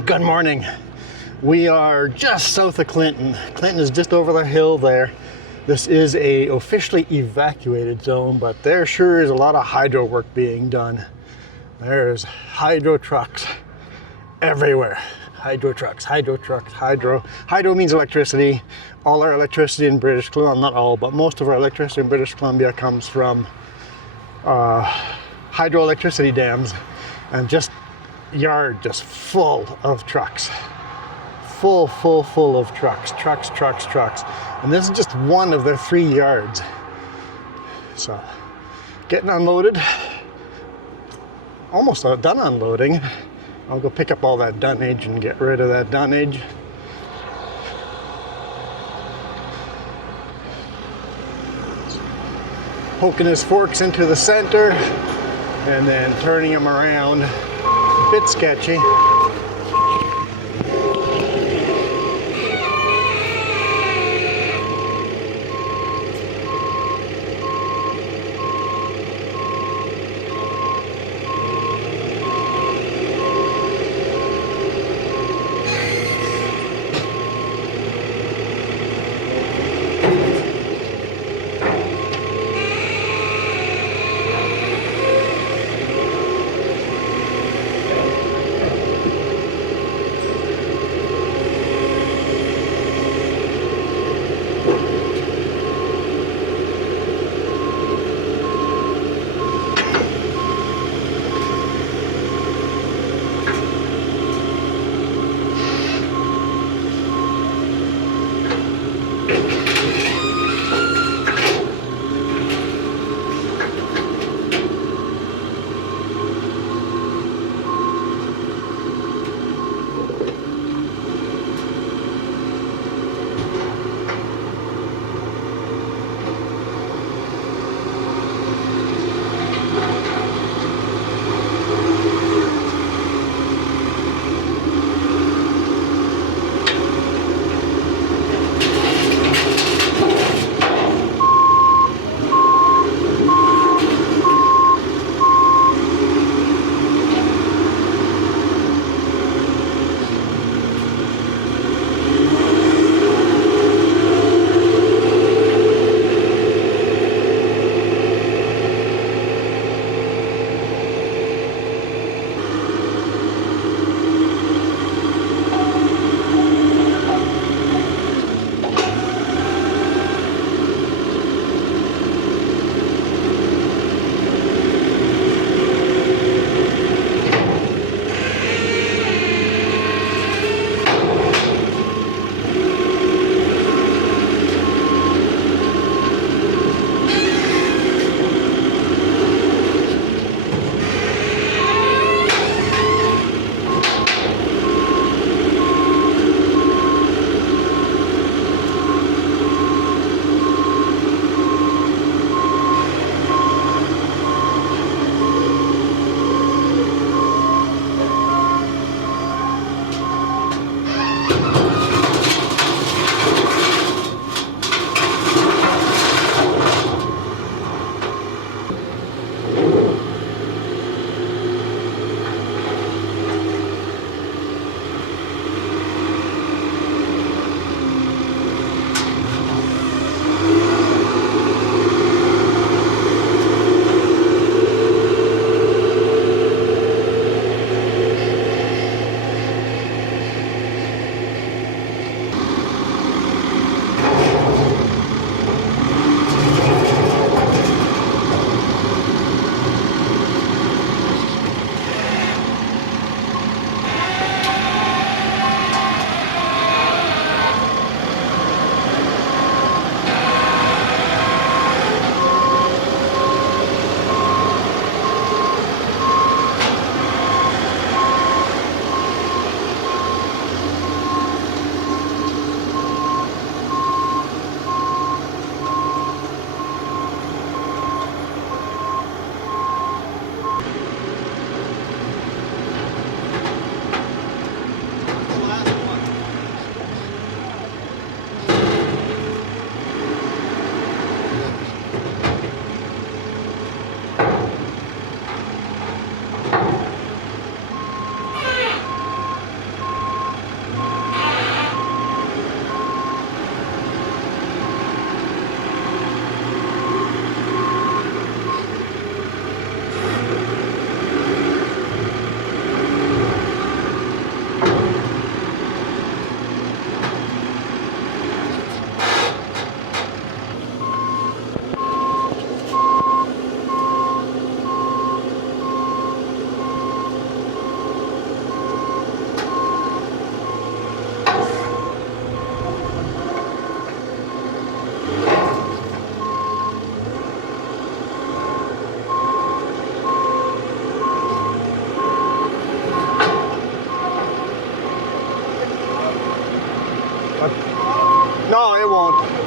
Good morning. We are just south of Clinton. Clinton is just over the hill there. This is a officially evacuated zone, but there sure is a lot of hydro work being done. There's hydro trucks everywhere. Hydro trucks, hydro trucks, hydro. Hydro means electricity. All our electricity in British Columbia, not all, but most of our electricity in British Columbia comes from hydroelectricity dams, and just yard just full of trucks. Full of trucks. And this is just one of their 3 yards. So, getting unloaded. Almost done unloading. I'll go pick up all that dunnage and get rid of that dunnage. Poking his forks into the center and then turning them around. A bit sketchy.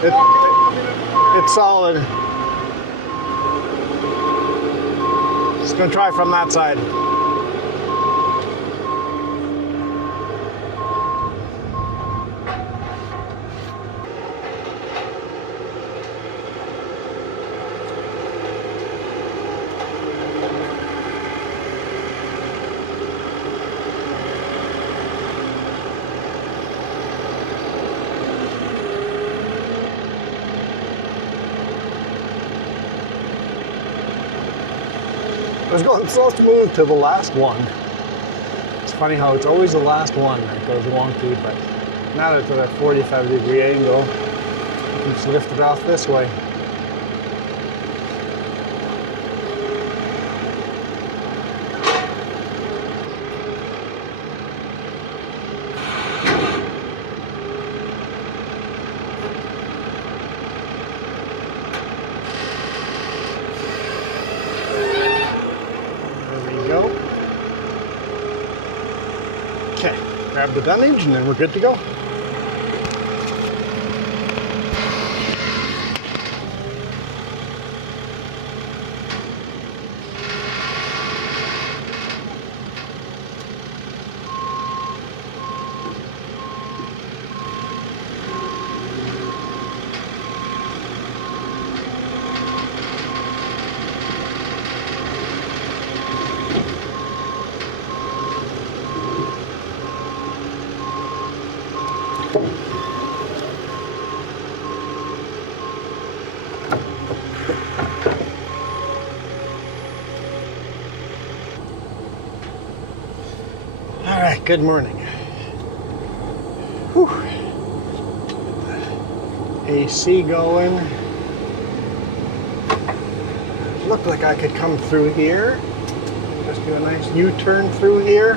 It's solid. Just gonna try from that side. It was going so smooth to the last one. It's funny how it's always the last one that goes wonky, but now that it's at a 45-degree angle, you can just lift it off this way. Okay, grab the dunnage and then we're good to go. All right, good morning. Whew. AC going. Looked like I could come through here. Just do a nice U-turn through here.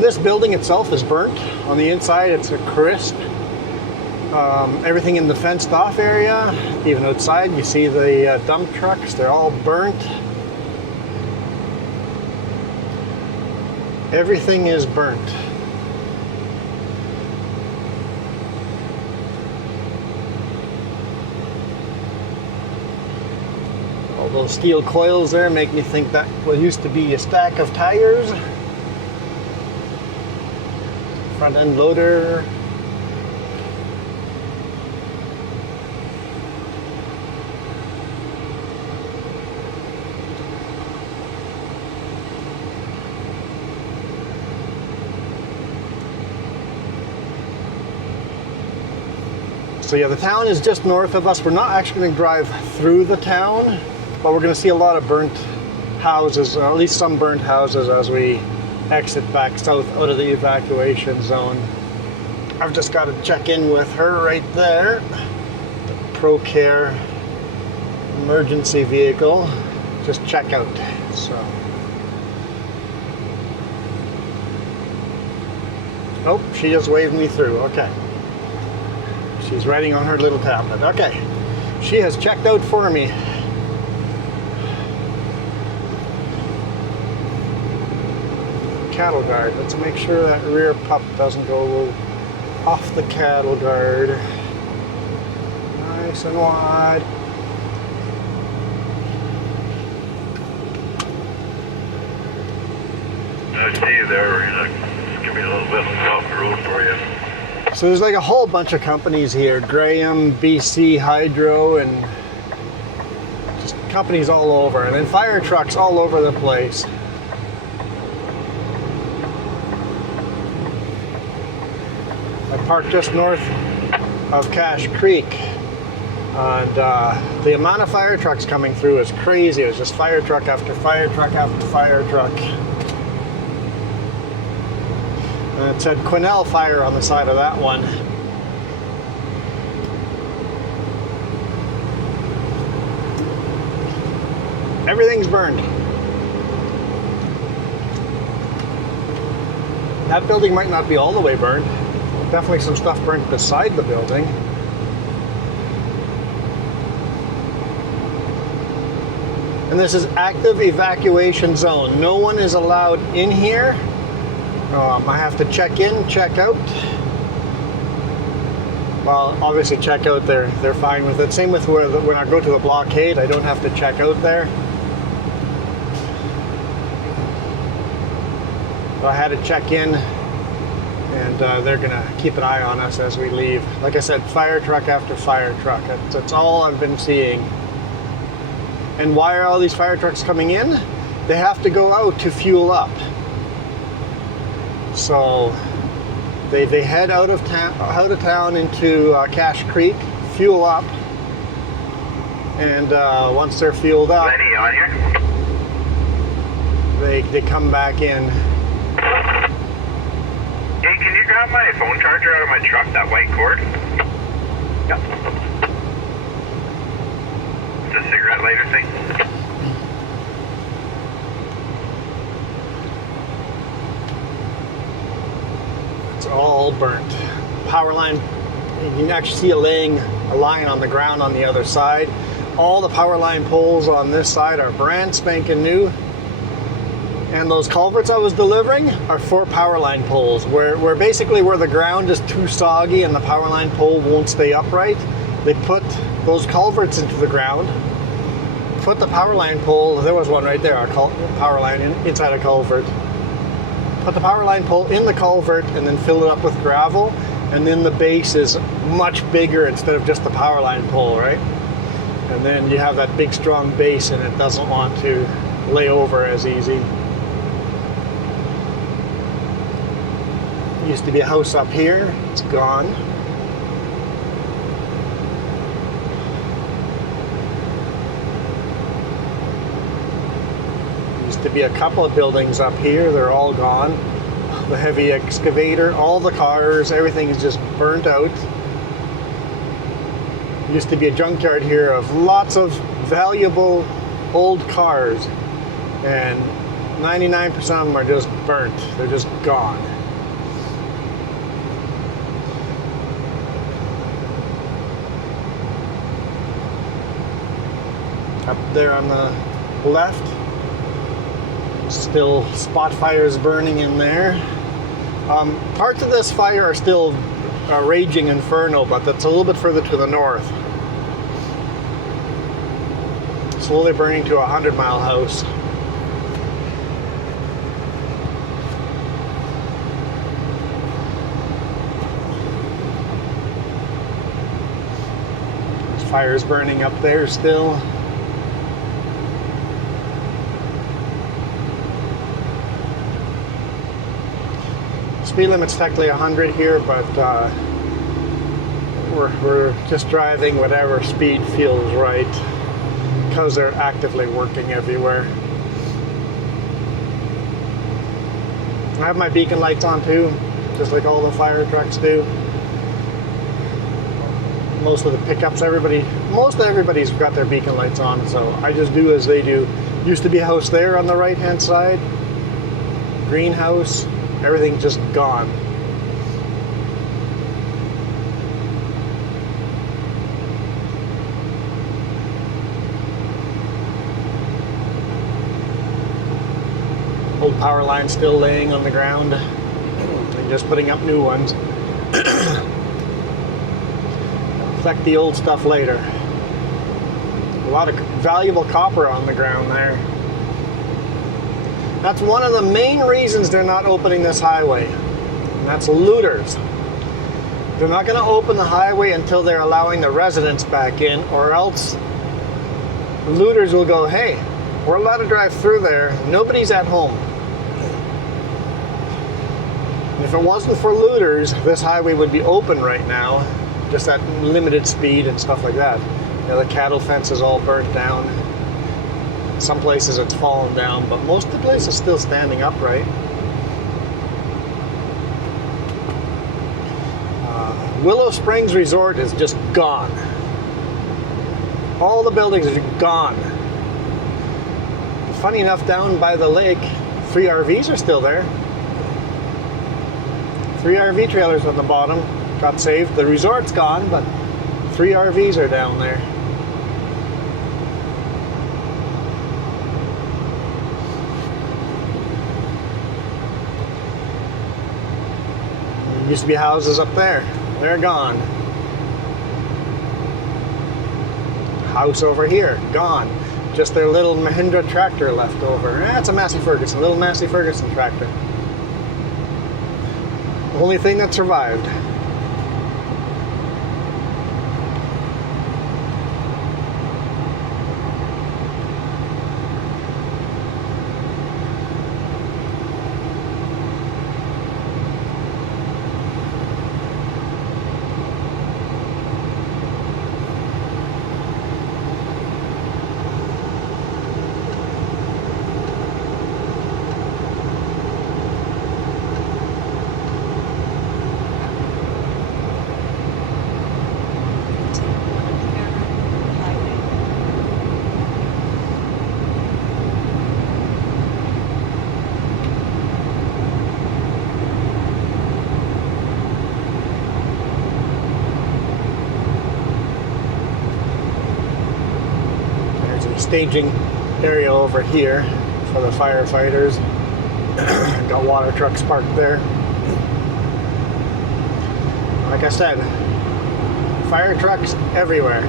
This building itself is burnt. On the inside, it's a crisp. Everything in the fenced off area, even outside, you see the dump trucks, they're all burnt. Everything is burnt. All those steel coils there make me think that what used to be a stack of tires. Front end loader. So yeah, the town is just north of us. We're not actually going to drive through the town, but we're going to see a lot of burnt houses, or at least some burnt houses as we exit back south out of the evacuation zone. I've just got to check in with her right there. The ProCare emergency vehicle. Just check out. So. Oh, she just waved me through. Okay. She's writing on her little tablet. Okay. She has checked out for me. Cattle guard. Let's make sure that rear pup doesn't go off the cattle guard. Nice and wide. I see you there. Just give me a little bit off the road for you. So there's like a whole bunch of companies here. Graham, BC, Hydro, and just companies all over. And then fire trucks all over the place. I parked just north of Cache Creek. And the amount of fire trucks coming through is crazy. It was just fire truck after fire truck after fire truck. And it said Quesnel Fire on the side of that one. Everything's burned. That building might not be all the way burned. Definitely some stuff burnt beside the building. And this is active evacuation zone. No one is allowed in here. I have to check in, check out. Well, obviously checkout, they're fine with it. Same with when I go to the blockade, I don't have to check out there. But I had to check in, and they're gonna keep an eye on us as we leave. Like I said, fire truck after fire truck. That's all I've been seeing. And why are all these fire trucks coming in? They have to go out to fuel up. So they head out of town into Cache Creek, fuel up, and once they're fueled up, Lenny on here? they come back in. Hey, can you grab my phone charger out of my truck, that white cord? Yep. It's a cigarette lighter thing. It's all burnt. Power line, you can actually see a line on the ground on the other side. All the power line poles on this side are brand spanking new. And those culverts I was delivering are 4 power line poles, where basically where the ground is too soggy and the power line pole won't stay upright, they put those culverts into the ground, put the power line pole, there was one right there, a power line inside a culvert, put the power line pole in the culvert and then fill it up with gravel, and then the base is much bigger instead of just the power line pole, right? And then you have that big strong base and it doesn't want to lay over as easy. Used to be a house up here, it's gone. Used to be a couple of buildings up here, they're all gone. The heavy excavator, all the cars, everything is just burnt out. Used to be a junkyard here of lots of valuable old cars, and 99% of them are just burnt, they're just gone. Up there on the left, still spot fires burning in there. Parts of this fire are still a raging inferno, but that's a little bit further to the north. Slowly burning to a 100-mile house. There's fires burning up there still. Speed limit's technically 100 here, but we're just driving whatever speed feels right because they're actively working everywhere. I have my beacon lights on too, just like all the fire trucks do. Most of the pickups, most everybody's got their beacon lights on, so I just do as they do. Used to be a house there on the right hand side, greenhouse. Everything's just gone. Old power line still laying on the ground and just putting up new ones. Collect the old stuff later. A lot of valuable copper on the ground there. That's one of the main reasons they're not opening this highway, and that's looters. They're not going to open the highway until they're allowing the residents back in, or else looters will go, hey, we're allowed to drive through there, nobody's at home. And if it wasn't for looters, this highway would be open right now, just at limited speed and stuff like that. You know, the cattle fence is all burnt down. Some places it's fallen down, but most of the place is still standing upright. Willow Springs Resort is just gone. All the buildings are gone. Funny enough, down by the lake, 3 RVs are still there. 3 RV trailers on the bottom got saved. The resort's gone, but 3 RVs are down there. Used to be houses up there. They're gone. house over here, gone. Just their little Mahindra tractor left over. That's a Massey Ferguson, little Massey Ferguson tractor. Only thing that survived. Staging area over here for the firefighters. Got water trucks parked there. Like I said, fire trucks everywhere.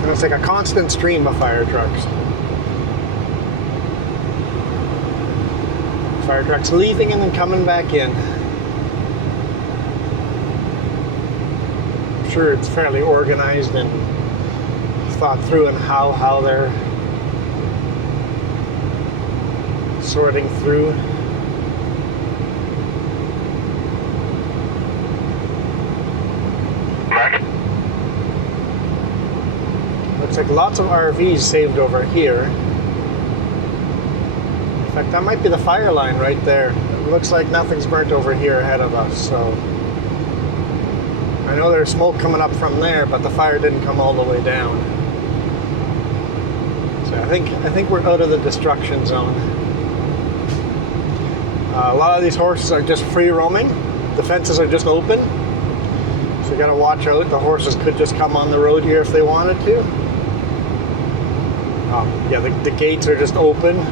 And it's like a constant stream of fire trucks. Fire trucks leaving and then coming back in. I'm sure it's fairly organized and thought through in how they're sorting through. Looks like lots of RVs saved over here. In fact, that might be the fire line right there. It looks like nothing's burnt over here ahead of us, so I know there's smoke coming up from there, but the fire didn't come all the way down. So I think we're out of the destruction zone. A lot of these horses are just free roaming. The fences are just open, so you got to watch out. The horses could just come on the road here if they wanted to. Yeah, the gates are just open.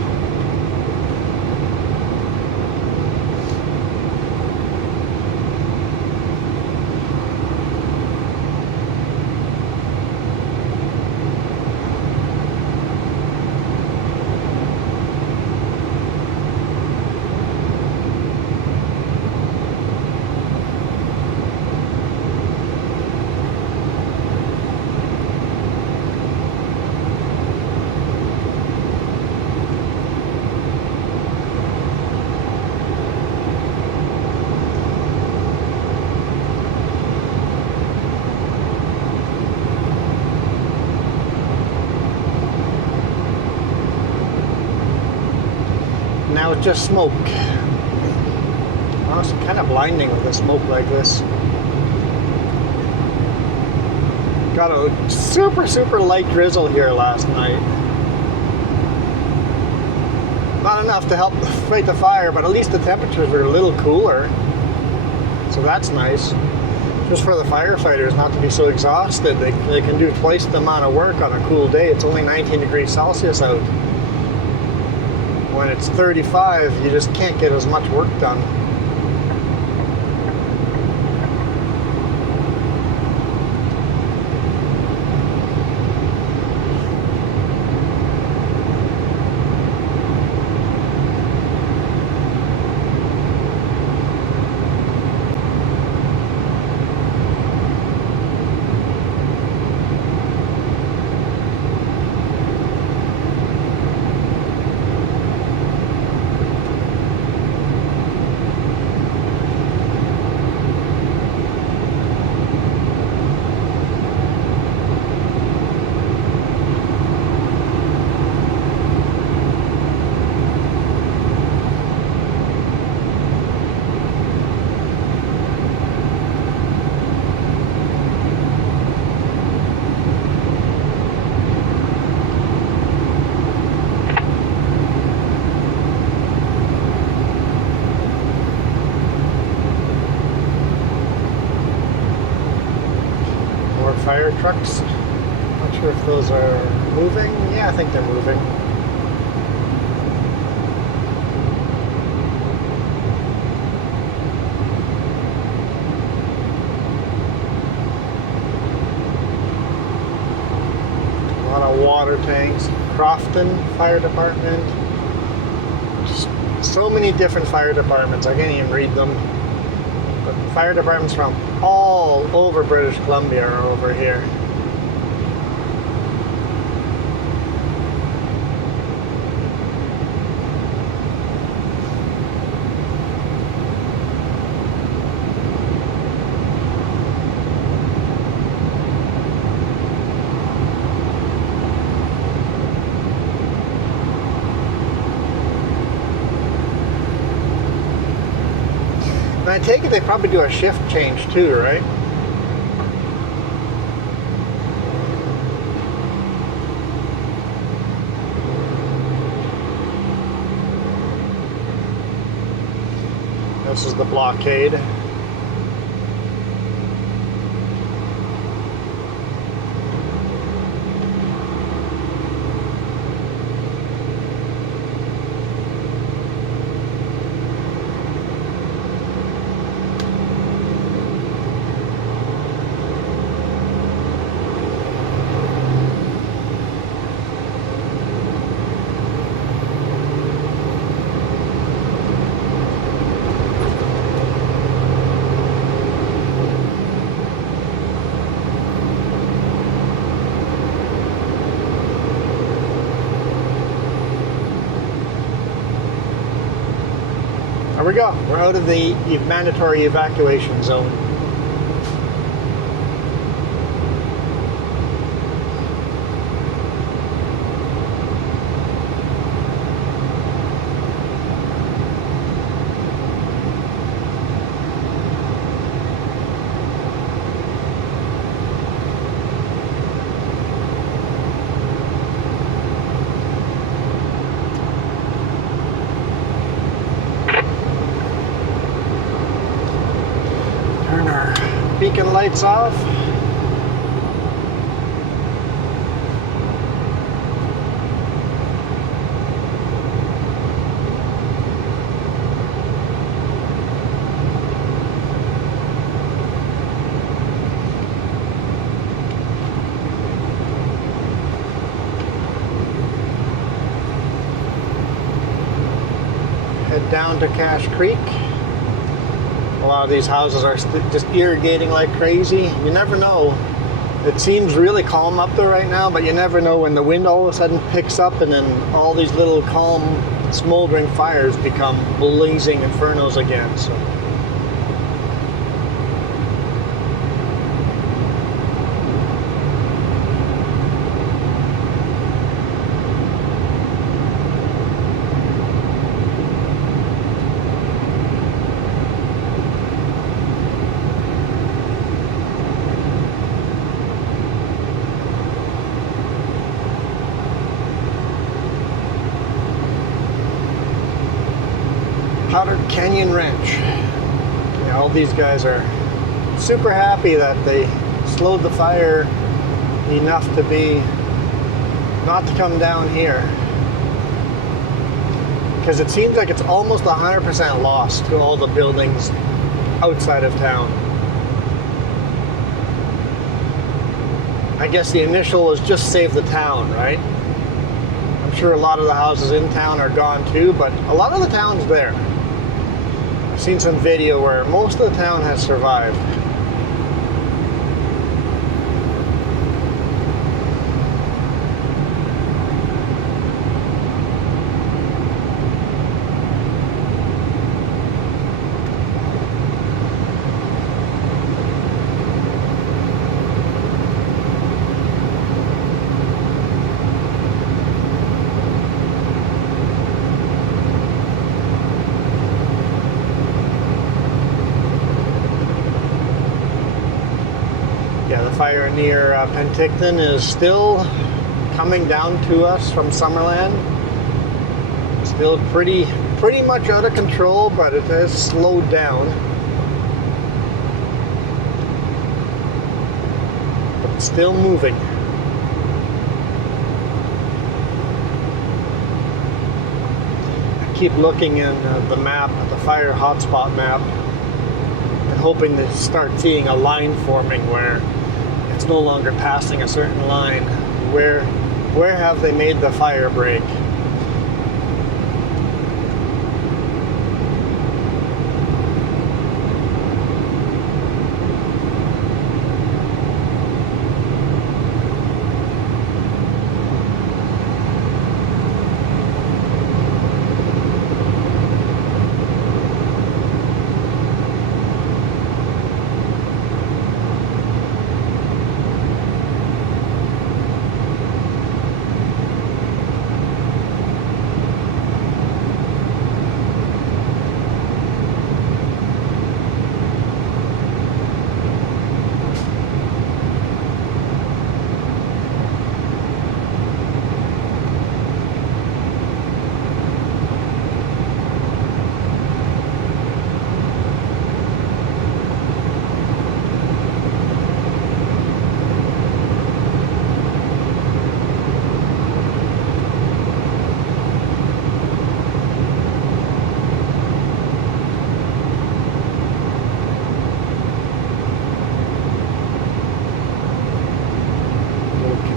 Now it's just smoke. Oh, it's kind of blinding with the smoke like this. Got a super light drizzle here last night. Not enough to help fight the fire, but at least the temperatures are a little cooler. So that's nice. Just for the firefighters not to be so exhausted. They can do twice the amount of work on a cool day. It's only 19 degrees Celsius out. When it's 35, you just can't get as much work done. Fire trucks. Not sure if those are moving. Yeah, I think they're moving. Penticton Fire Department. Just so many different fire departments, I can't even read them. But fire departments from all over British Columbia are over here. And I take it they probably do a shift change too, right? This is the blockade. There we go. We're out of the mandatory evacuation zone. Beacon lights off. Head down to Cache Creek. A lot of these houses are just irrigating like crazy. You never know. It seems really calm up there right now, but you never know when the wind all of a sudden picks up and then all these little calm, smoldering fires become blazing infernos again. So. Canyon Wrench. Yeah, all these guys are super happy that they slowed the fire enough to be not to come down here, because it seems like it's almost 100% lost to all the buildings outside of town. I guess the initial was just save the town, right? I'm sure a lot of the houses in town are gone too, but a lot of the town's there. I've seen some video where most of the town has survived. Fire near Penticton is still coming down to us from Summerland. Still pretty much out of control, but it has slowed down. But it's still moving. I keep looking in the map, the fire hotspot map, and hoping to start seeing a line forming where it's no longer passing a certain line where Where have they made the fire break?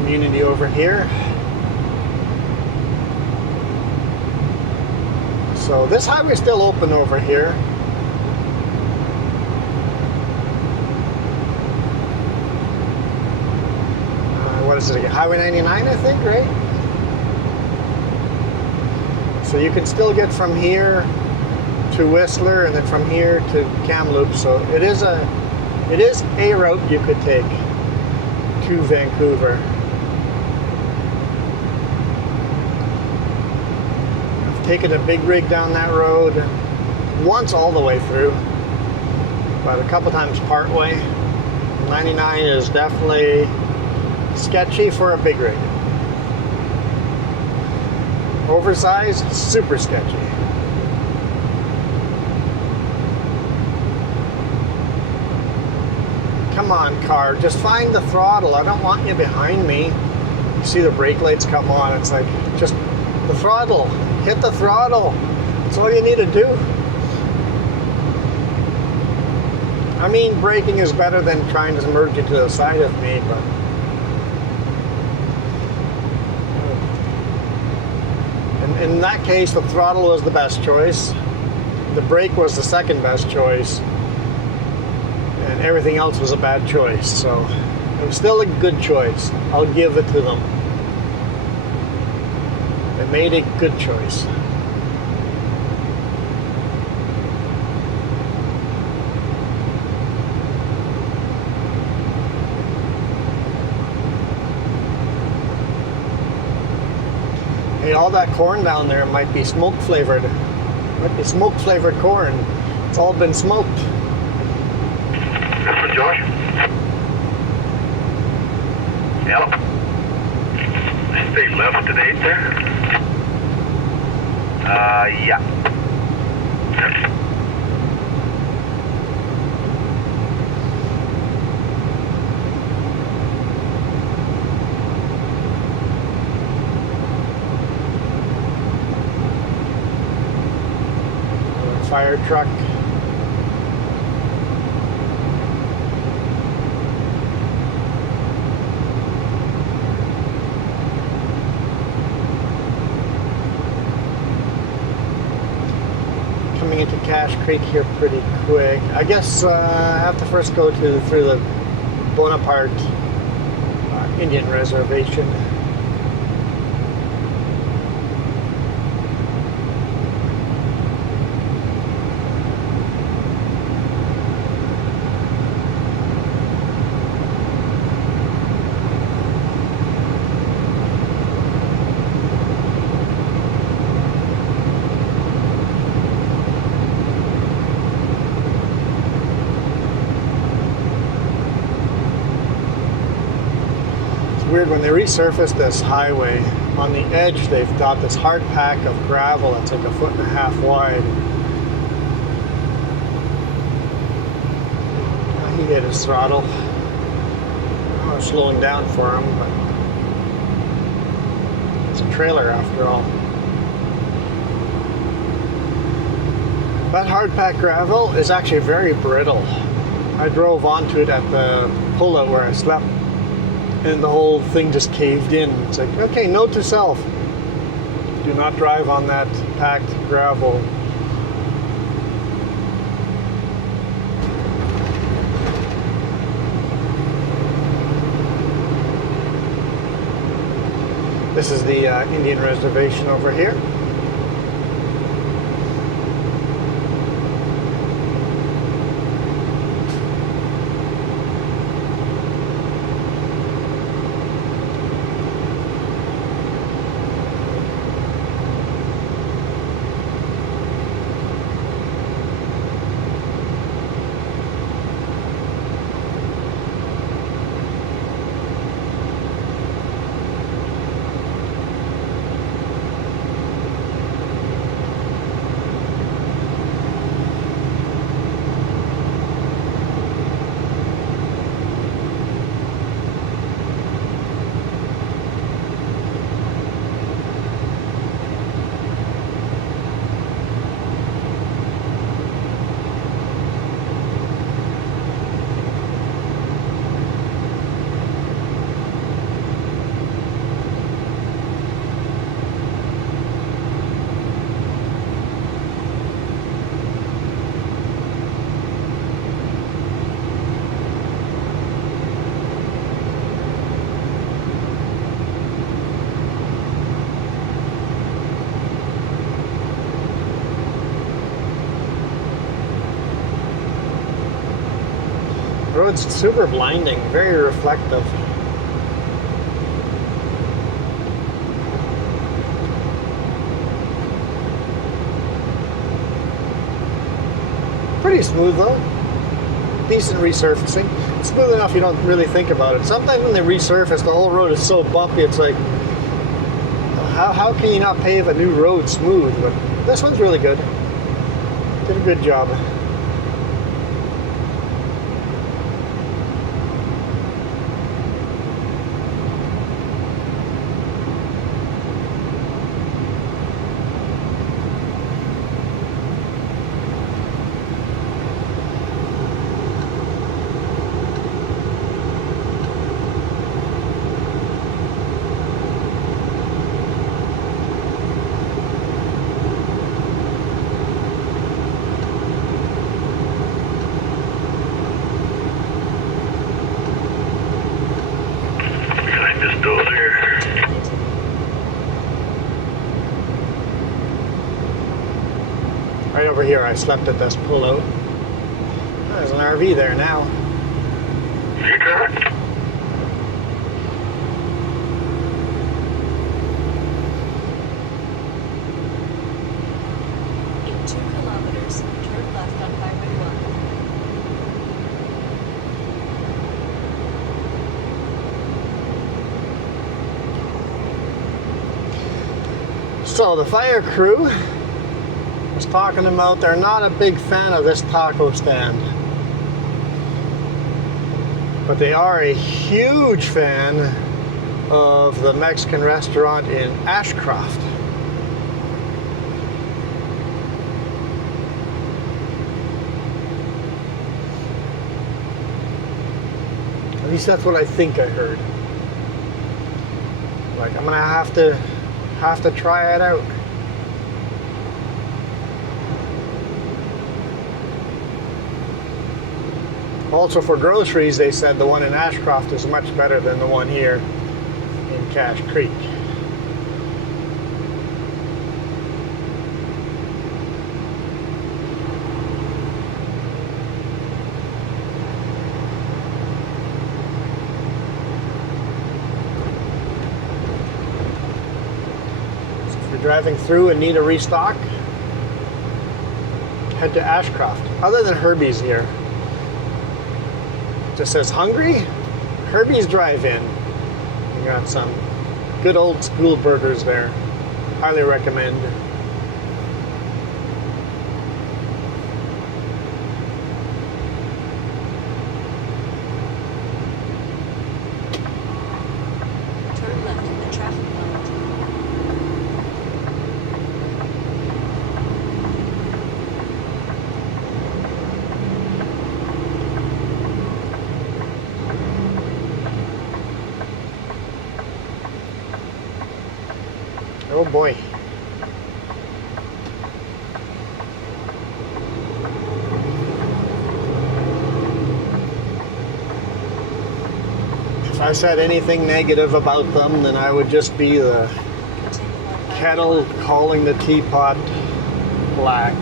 Community over here. So this highway's still open over here. What is it again? Highway 99, I think, right? So you can still get from here to Whistler and then from here to Kamloops. So it is a route you could take to Vancouver. Taken a big rig down that road once all the way through, but a couple times part way. 99 is definitely sketchy for a big rig. Oversized, super sketchy. Come on, car, just find the throttle. I don't want you behind me. You see the brake lights come on, it's like, just the throttle. Hit the throttle. That's all you need to do. I mean, braking is better than trying to merge into the side of me, but in that case, the throttle was the best choice. The brake was the second best choice, and everything else was a bad choice. So it was still a good choice. I'll give it to them. They made a good choice. Hey, all that corn down there might be smoke flavored. Might be smoke flavored corn. It's all been smoked. This is Josh. Yep. Stay left at 8 there. Yeah. Fire truck. Coming into Cache Creek here pretty quick. I guess I have to first go through the Bonaparte Indian Reservation. Weird, when they resurfaced this highway, on the edge they've got this hard pack of gravel that's like 1.5 feet wide. He hit his throttle. I was slowing down for him, but it's a trailer after all. That hard pack gravel is actually very brittle. I drove onto it at the pullout where I slept. and the whole thing just caved in. It's like, okay, note to self: do not drive on that packed gravel. This is the Indian reservation over here. The road's super blinding, very reflective. Pretty smooth though. Decent resurfacing. It's smooth enough you don't really think about it. Sometimes when they resurface, the whole road is so bumpy, it's like, how can you not pave a new road smooth? But this one's really good. Did a good job. Right over here, I slept at this pullout. There's an RV there now. In 2 kilometers, turn left on Highway 1. So the fire crew was talking about they're not a big fan of this taco stand, but they are a huge fan of the Mexican restaurant in Ashcroft. At least that's what I think I heard. Like, I'm gonna have to try it out. Also for groceries, they said the one in Ashcroft is much better than the one here in Cache Creek. So if you're driving through and need a restock, head to Ashcroft. Other than Herbie's here. Just says hungry? Herbie's Drive-In. You got some good old school burgers there. Highly recommend. Turn left at the traffic light. Oh boy. If I said anything negative about them, then I would just be the Continue on Highway kettle 1. calling the teapot black.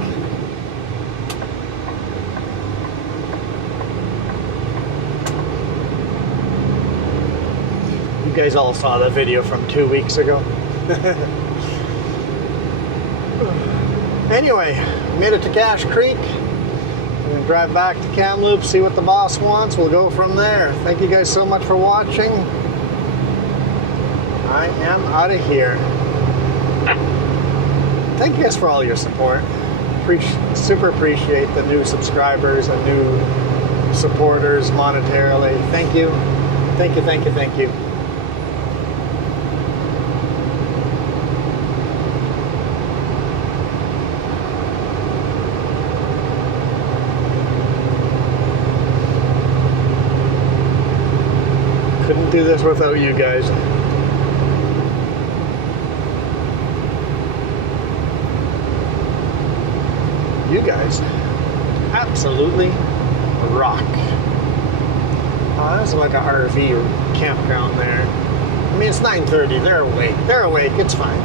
You guys all saw the video from 2 weeks ago. Anyway, made it to Cache Creek. We're gonna drive back to Kamloops, see what the boss wants. We'll go from there. Thank you guys so much for watching. I am out of here. Thank you guys for all your support. Super appreciate the new subscribers and new supporters monetarily. Thank you. Thank you, thank you, thank you. Couldn't do this without you guys. You guys absolutely rock. Oh, that's like an RV campground there. I mean, it's 9:30. They're awake. They're awake. It's fine.